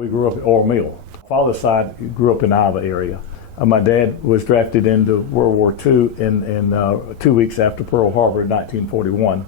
We grew up at Oil Mill. Father's side grew up in the Iowa area. My dad was drafted into World War II in 2 weeks after Pearl Harbor in 1941.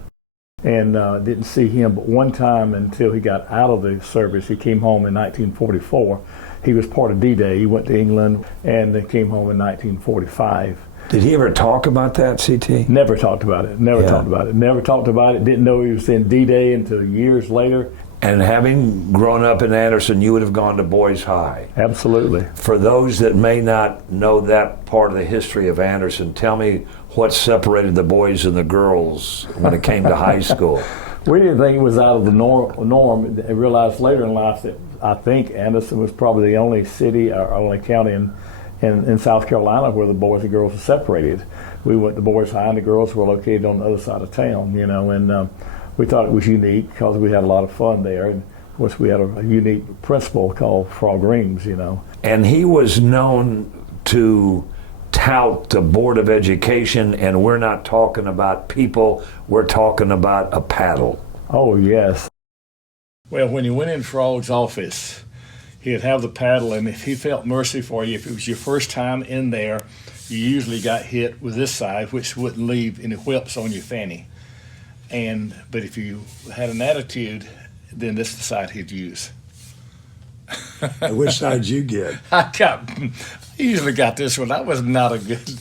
And didn't see him but one time until he got out of the service. He came home in 1944. He was part of D-Day. He went to England and then came home in 1945. Did he ever talk about that, CT? Never talked about it. Never talked about it. Never talked about it. Didn't know he was in D-Day until years later. And having grown up in Anderson, you would have gone to Boys High. Absolutely. For those that may not know that part of the history of Anderson, tell me what separated the boys and the girls when it came to high school. We didn't think it was out of the norm. I realized later in life that I think Anderson was probably the only city or only county in South Carolina where the boys and girls were separated. We went to Boys High and the girls were located on the other side of town, and we thought it was unique because we had a lot of fun there. And of course, we had a unique principal called Frog Reams, And he was known to tout the Board of Education, and we're not talking about people, we're talking about a paddle. Oh, yes. Well, when you went in Frog's office, he'd have the paddle, and if he felt mercy for you, if it was your first time in there, you usually got hit with this side, which wouldn't leave any whelps on your fanny. But if you had an attitude, then this is the side he'd use. Which side did you get? I usually got this one. I was not a good.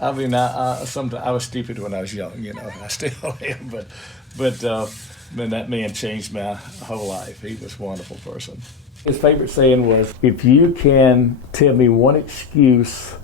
I mean, I was stupid when I was young. I still am. But man, that man changed my whole life. He was a wonderful person. His favorite saying was, "If you can tell me one excuse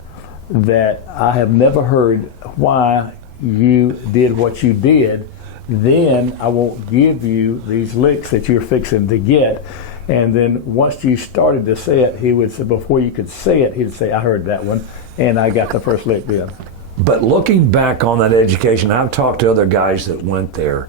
that I have never heard why you did what you did, then I won't give you these licks that you're fixing to get." And then once you started to say it, he would say, before you could say it, he'd say, "I heard that one, and I got the first lick then." But looking back on that education, I've talked to other guys that went there,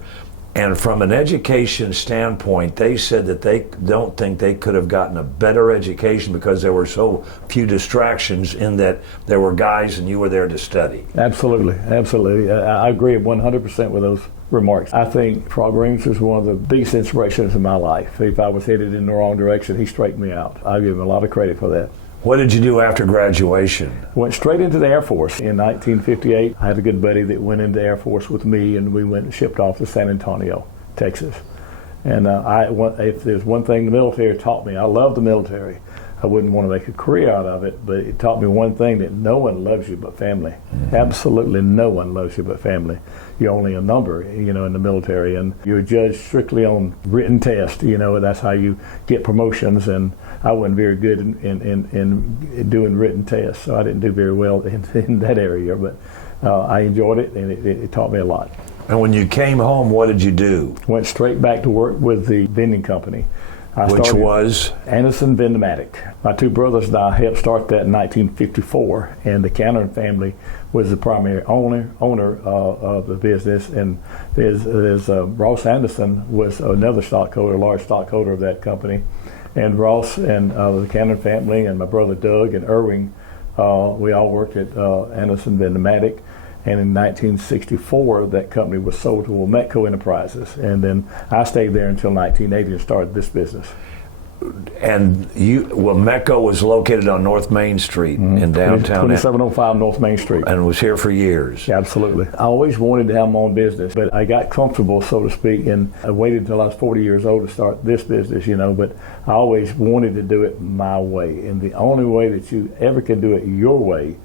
and from an education standpoint, they said that they don't think they could have gotten a better education because there were so few distractions in that there were guys and you were there to study. Absolutely, absolutely. I agree 100% with those remarks. I think Frog Reams was one of the biggest inspirations in my life. If I was headed in the wrong direction, he straightened me out. I give him a lot of credit for that. What did you do after graduation? Went straight into the Air Force. In 1958, I had a good buddy that went into the Air Force with me, and we went and shipped off to San Antonio, Texas. And if there's one thing the military taught me, I love the military. I wouldn't want to make a career out of it, but it taught me one thing, that no one loves you but family. Mm-hmm. Absolutely no one loves you but family. You're only a number, in the military, and you're judged strictly on written tests. That's how you get promotions, and I wasn't very good in doing written tests, so I didn't do very well in that area, but I enjoyed it, and it taught me a lot. And when you came home, what did you do? Went straight back to work with the vending company. Which was? Anderson Vendomatic. My two brothers and I helped start that in 1954, and the Cannon family was the primary owner of the business, and there's Ross Anderson was another stockholder, large stockholder of that company, and Ross and the Cannon family and my brother Doug and Irving, we all worked at Anderson Vendomatic. And in 1964, that company was sold to Metco Enterprises. And then I stayed there until 1980 and started this business. And Metco was located on North Main Street in downtown. 2705 North Main Street. And was here for years. Absolutely. I always wanted to have my own business, but I got comfortable, so to speak, and I waited until I was 40 years old to start this business, but I always wanted to do it my way. And the only way that you ever can do it your way,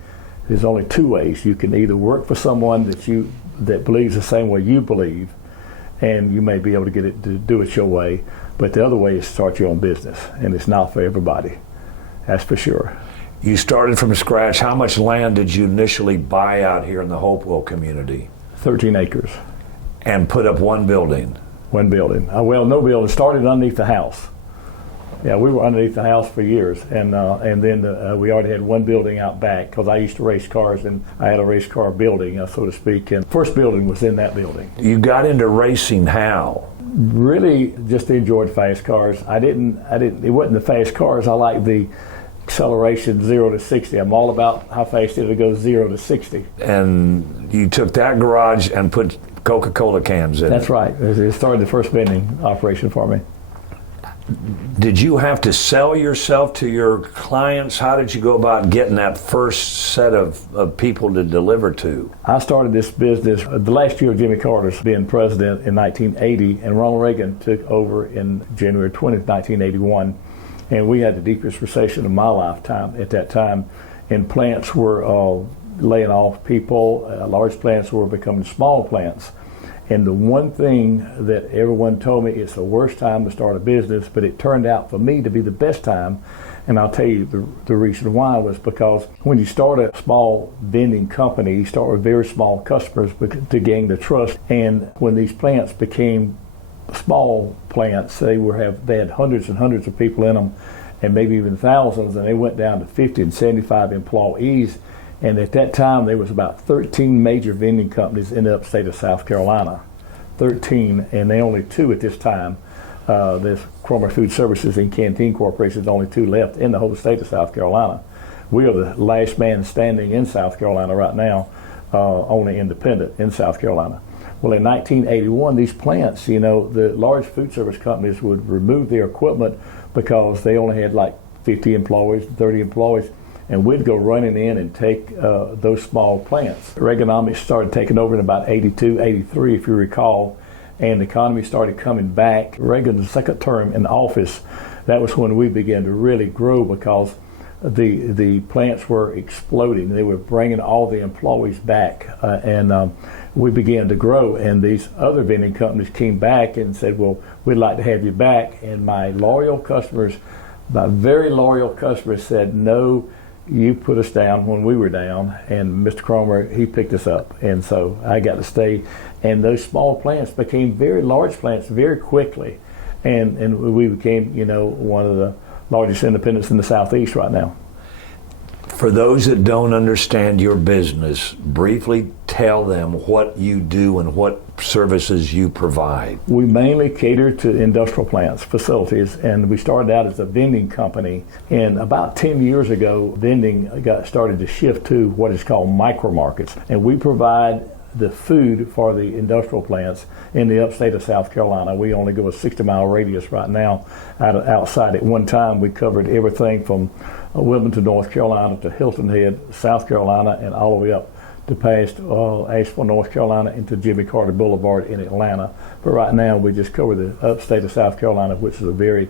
there's only two ways. You can either work for someone that believes the same way you believe, and you may be able to get it to do it your way, but the other way is to start your own business, and it's not for everybody. That's for sure. You started from scratch. How much land did you initially buy out here in the Hopewell community? 13 acres. And put up one building? One building. Well, no building. Started underneath the house. Yeah, we were underneath the house for years, and then we already had one building out back because I used to race cars, and I had a race car building, so to speak. And first building was in that building. You got into racing how? Really, just enjoyed fast cars. It wasn't the fast cars. I like the acceleration 0 to 60. I'm all about how fast it'll go 0 to 60. And you took that garage and put Coca-Cola cans in it. That's right. It started the first vending operation for me. Did you have to sell yourself to your clients? How did you go about getting that first set of people to deliver to? I started this business the last year of Jimmy Carter's being president in 1980, and Ronald Reagan took over in January 20th, 1981. And we had the deepest recession of my lifetime at that time. And plants were laying off people. Large plants were becoming small plants. And the one thing that everyone told me, it's the worst time to start a business, but it turned out for me to be the best time. And I'll tell you the reason why was because when you start a small vending company, you start with very small customers to gain the trust. And when these plants became small plants, they had hundreds and hundreds of people in them, and maybe even thousands, and they went down to 50 and 75 employees. And at that time, there was about 13 major vending companies in the upstate of South Carolina. 13, and they only 2 at this time. There's Cromer Food Services and Canteen Corporation, only 2 left in the whole state of South Carolina. We are the last man standing in South Carolina right now, only independent in South Carolina. Well, in 1981, these plants, the large food service companies would remove their equipment because they only had like 50 employees, 30 employees. And we'd go running in and take those small plants. Reaganomics started taking over in about 82, 83, if you recall, and the economy started coming back. Reagan's second term in office, that was when we began to really grow because the plants were exploding. They were bringing all the employees back, and we began to grow. And these other vending companies came back and said, well, we'd like to have you back. And my very loyal customers said, no, you put us down when we were down, and Mr. Cromer, he picked us up, and so I got to stay. And those small plants became very large plants very quickly, and we became, one of the largest independents in the Southeast right now. For those that don't understand your business, briefly tell them what you do and what services you provide. We mainly cater to industrial plants, facilities, and we started out as a vending company. And about 10 years ago, vending started to shift to what is called micro markets. And we provide the food for the industrial plants in the upstate of South Carolina. We only go a 60-mile radius right now outside. At one time, we covered everything from Wilmington, North Carolina to Hilton Head, South Carolina, and all the way up to past Asheville, North Carolina, into Jimmy Carter Boulevard in Atlanta. But right now, we just cover the upstate of South Carolina, which is a very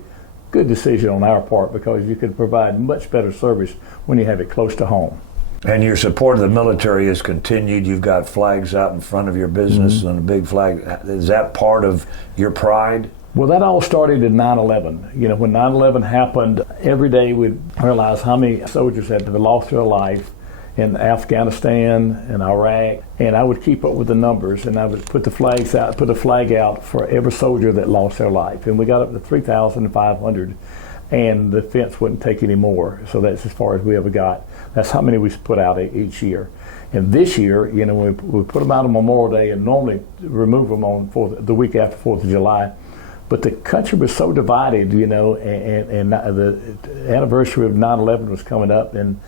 good decision on our part because you can provide much better service when you have it close to home. And your support of the military has continued. You've got flags out in front of your business and a big flag. Is that part of your pride? Well, that all started in 9/11. When 9/11 happened, every day we'd realize how many soldiers had lost their life in Afghanistan and Iraq. And I would keep up with the numbers, and I would put a flag out for every soldier that lost their life. And we got up to 3,500, and the fence wouldn't take any more. So that's as far as we ever got. That's how many we put out each year. And this year, we put them out on Memorial Day and normally remove them on the week after 4th of July. But the country was so divided, and the anniversary of 9/11 was coming up in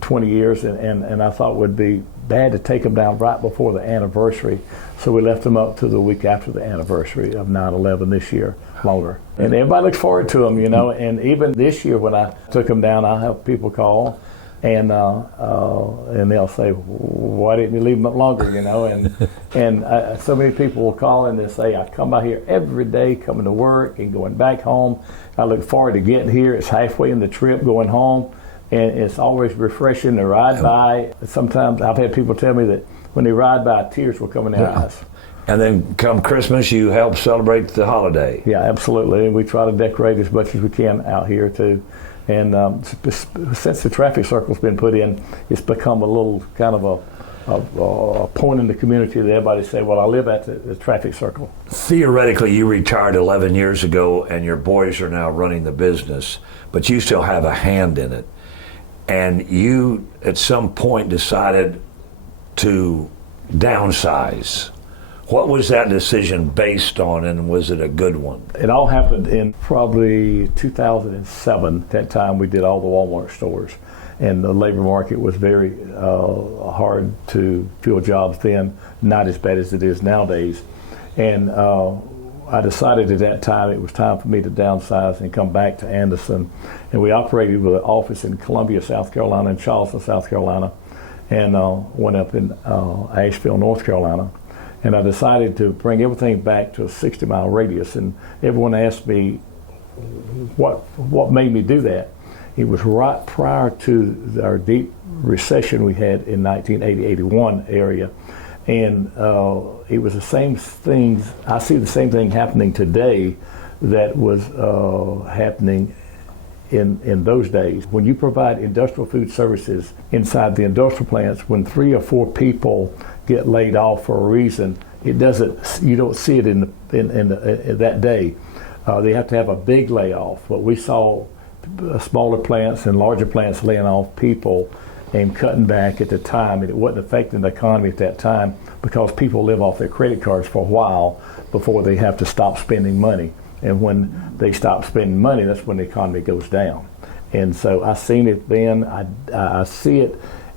20 years, and I thought it would be bad to take them down right before the anniversary. So we left them up to the week after the anniversary of 9/11 this year, longer. And everybody looks forward to them, and even this year when I took them down, I have people call, and they'll say, why didn't you leave them up longer, and so many people will call and they say, I come by here every day coming to work and going back home. I look forward to getting here. It's halfway in the trip going home, and it's always refreshing to ride by. Sometimes I've had people tell me that when they ride by, tears will come in their eyes. And then come Christmas, you help celebrate the holiday. Yeah, absolutely. And we try to decorate as much as we can out here too. And since the traffic circle's been put in, it's become a little kind of a point in the community that everybody say, well, I live at the traffic circle. Theoretically, you retired 11 years ago and your boys are now running the business, but you still have a hand in it. And you, at some point, decided to downsize. What was that decision based on, and was it a good one? It all happened in probably 2007. At that time, we did all the Walmart stores, and the labor market was very hard to fill jobs then, not as bad as it is nowadays. And I decided at that time it was time for me to downsize and come back to Anderson. And we operated with an office in Columbia, South Carolina, and Charleston, South Carolina, and went up in Asheville, North Carolina. And I decided to bring everything back to a 60-mile radius. And everyone asked me what made me do that. It was right prior to our deep recession we had in 1980-81 area. And it was the same things. I see the same thing happening today that was happening in those days. When you provide industrial food services inside the industrial plants, when 3 or 4 people get laid off for a reason, it doesn't. You don't see it in that day. They have to have a big layoff. But we saw smaller plants and larger plants laying off people and cutting back at the time, and it wasn't affecting the economy at that time because people live off their credit cards for a while before they have to stop spending money. And when they stop spending money, that's when the economy goes down. And so I seen it then. I see it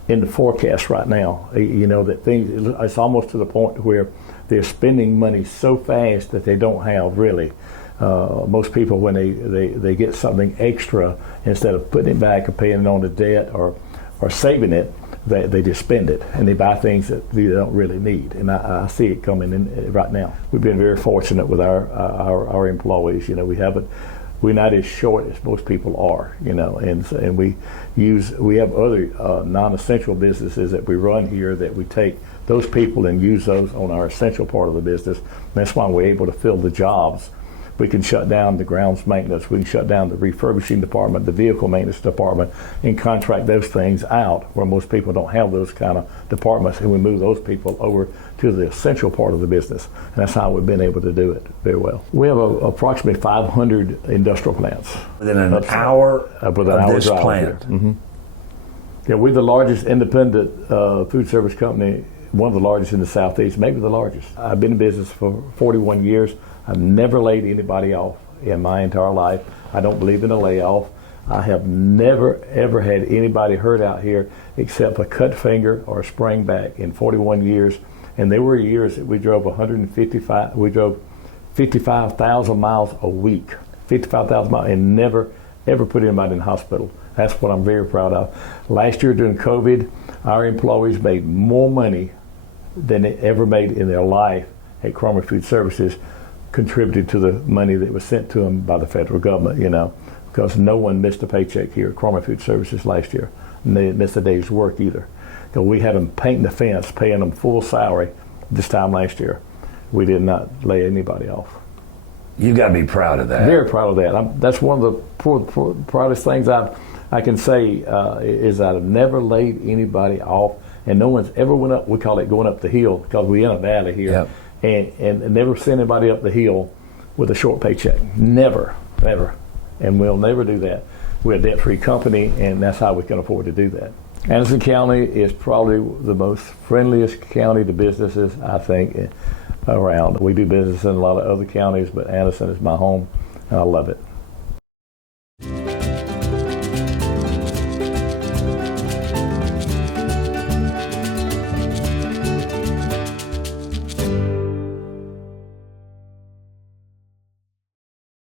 in the forecast right now. You know, that things, it's almost to the point where they're spending money so fast that they don't have really. Most people, when they get something extra, instead of putting it back or paying it on the debt or saving it, they just spend it, and they buy things that they don't really need. And I see it coming in right now. We've been very fortunate with our employees. You know, we're not as short as most people are. You know, and we have other non-essential businesses that we run here that we take those people and use those on our essential part of the business. And that's why we're able to fill the jobs. We can shut down the grounds maintenance. We can shut down the refurbishing department, the vehicle maintenance department, and contract those things out where most people don't have those kind of departments, and we move those people over to the essential part of the business. And that's how we've been able to do it very well. We have approximately 500 industrial plants. Within an hour of this plant. Mm-hmm. Yeah, we're the largest independent food service company, one of the largest in the Southeast, maybe the largest. I've been in business for 41 years. I've never laid anybody off in my entire life. I don't believe in a layoff. I have never, ever had anybody hurt out here except a cut finger or a sprained back in 41 years. And there were years that we drove 55,000 miles a week, 55,000 miles, and never, ever put anybody in the hospital. That's what I'm very proud of. Last year during COVID, our employees made more money than they ever made in their life at Cromer Food Services, contributed to the money that was sent to them by the federal government, you know, because no one missed a paycheck here at Cromer Food Services last year. And they didn't miss a day's work either. So we had them painting the fence, paying them full salary this time last year. We did not lay anybody off. You've got to be proud of that. Very proud of that. That's one of the proudest things I can say is I've never laid anybody off, and no one's ever went up. We call it going up the hill because we're in a valley here. Yep. And never send anybody up the hill with a short paycheck. Never, never. And we'll never do that. We're a debt-free company, and that's how we can afford to do that. Anderson County is probably the most friendliest county to businesses, I think, around. We do business in a lot of other counties, but Anderson is my home, and I love it.